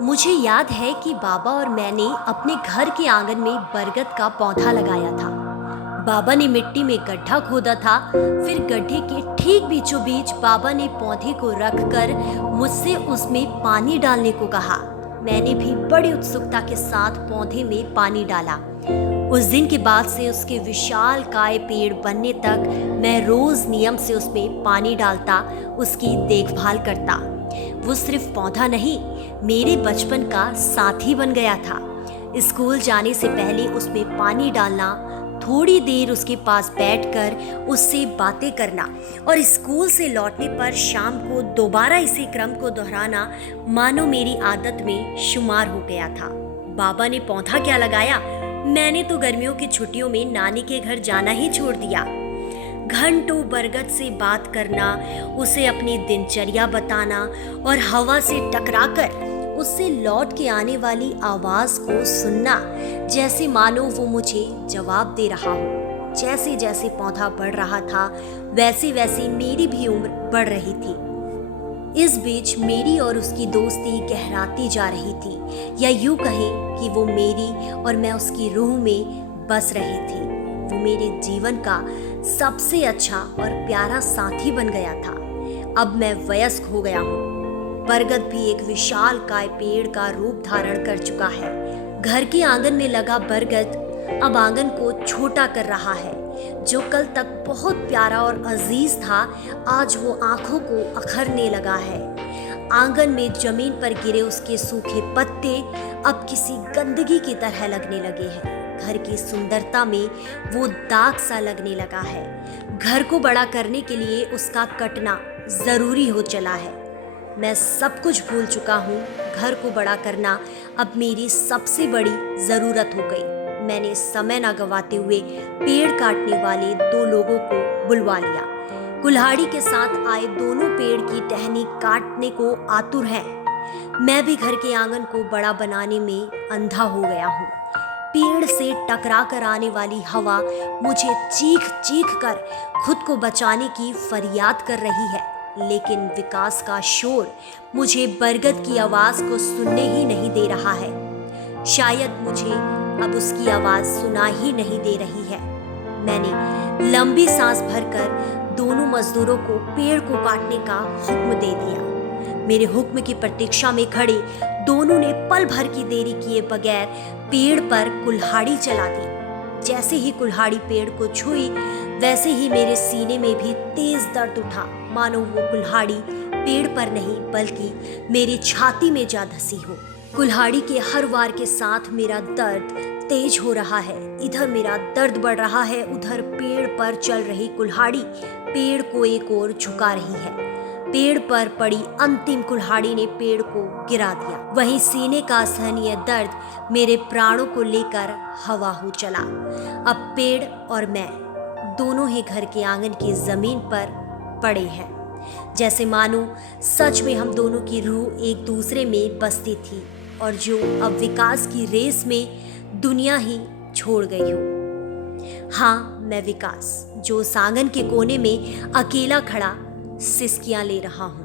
मुझे याद है कि बाबा और मैंने अपने घर के आंगन में बरगद का पौधा लगाया था। बाबा ने मिट्टी में गड्ढा खोदा था, फिर गड्ढे के ठीक बीचों बीच बाबा ने पौधे को रखकर मुझसे उसमें पानी डालने को कहा। मैंने भी बड़ी उत्सुकता के साथ पौधे में पानी डाला। उस दिन के बाद से उसके विशाल काय पेड़ बनने तक मैं रोज नियम से उसमें पानी डालता, उसकी देखभाल करता। वो सिर्फ पौधा नहीं, मेरे बचपन का साथी बन गया था। स्कूल जाने से पहले उसमें पानी डालना, थोड़ी देर उसके पास बैठकर उससे बातें करना और स्कूल से लौटने पर शाम को दोबारा इसी क्रम को दोहराना मानो मेरी आदत में शुमार हो गया था। बाबा ने पौधा क्या लगाया, मैंने तो गर्मियों की छुट्टियों में नानी के घर जाना ही छोड़ दिया। घंटों बरगद से बात करना, उसे अपनी दिनचर्या बताना और हवा से टकराकर उससे लौट के आने वाली आवाज को सुनना, जैसे मानो वो मुझे जवाब दे रहा हो। जैसे जैसे पौधा बढ़ रहा था वैसे वैसे मेरी भी उम्र बढ़ रही थी। इस बीच मेरी और उसकी दोस्ती गहराती जा रही थी, या यूं कहें कि वो मेरी और मैं उसकी रूह में बस रही थी। वो मेरे जीवन का सबसे अच्छा और प्यारा साथी बन गया था। अब मैं वयस्क हो गया हूँ। बरगद भी एक विशाल काय पेड़ का रूप धारण कर चुका है। घर के आंगन में लगा बरगद अब आंगन को छोटा कर रहा है। जो कल तक बहुत प्यारा और अजीज था, आज वो आंखों को अखरने लगा है। आंगन में जमीन पर गिरे उसके सूखे पत्ते अब किसी गंदगी की तरह लगने लगे हैं। घर की सुंदरता में वो दाग सा लगने लगा है। घर को बड़ा करने के लिए उसका कटना जरूरी हो चला है। मैं सब कुछ भूल चुका हूँ। घर को बड़ा करना अब मेरी सबसे बड़ी जरूरत हो गई। मैंने समय ना गवाते हुए पेड़ काटने वाले 2 लोगों को बुलवा लिया। कुल्हाड़ी के साथ आए दोनों पेड़ की टहनी काटने को आतुर हैं। मैं भी घर के आंगन को बड़ा बनाने में अंधा हो गया हूँ। पेड़ से टकरा कर आने वाली हवा मुझे चीख चीख कर खुद को बचाने की फरियाद कर रही है, लेकिन विकास का शोर मुझे बरगद की आवाज को सुनने ही नहीं दे रहा है। शायद मुझे अब उसकी आवाज सुना ही नहीं दे रही है। मैंने लंबी सांस भरकर दोनों मजदूरों को पेड़ को काटने का हुक्म दे दिया। मेरे हुक्म की प्रतीक्षा में खड़े दोनों ने पल भर की देरी किए बगैर पेड़ पर कुल्हाड़ी चला दी। जैसे ही कुल्हाड़ी पेड़ को छुई, वैसे ही मेरे सीने में भी तेज दर्द उठा, मानो वो कुल्हाड़ी पेड़ पर नहीं बल्कि मेरी छाती में जा धसी हो। कुल्हाड़ी के हर वार के साथ मेरा दर्द तेज हो रहा है। इधर मेरा दर्द बढ़ रहा है, उधर पेड़ पर चल रही कुल्हाड़ी पेड़ को एक ओर झुका रही है। पेड़ पर पड़ी अंतिम कुल्हाड़ी ने पेड़ को गिरा दिया। वहीं सीने का असहनीय दर्द मेरे प्राणों को लेकर हवा हो चला। अब पेड़ और मैं दोनों ही घर के आंगन की जमीन पर पड़े हैं, जैसे मानो सच में हम दोनों की रूह एक दूसरे में बसती थी और जो अब विकास की रेस में दुनिया ही छोड़ गई हो। हाँ, मैं विकास, जो उस आंगन के कोने में अकेला खड़ा सिसकियां ले रहा हूं।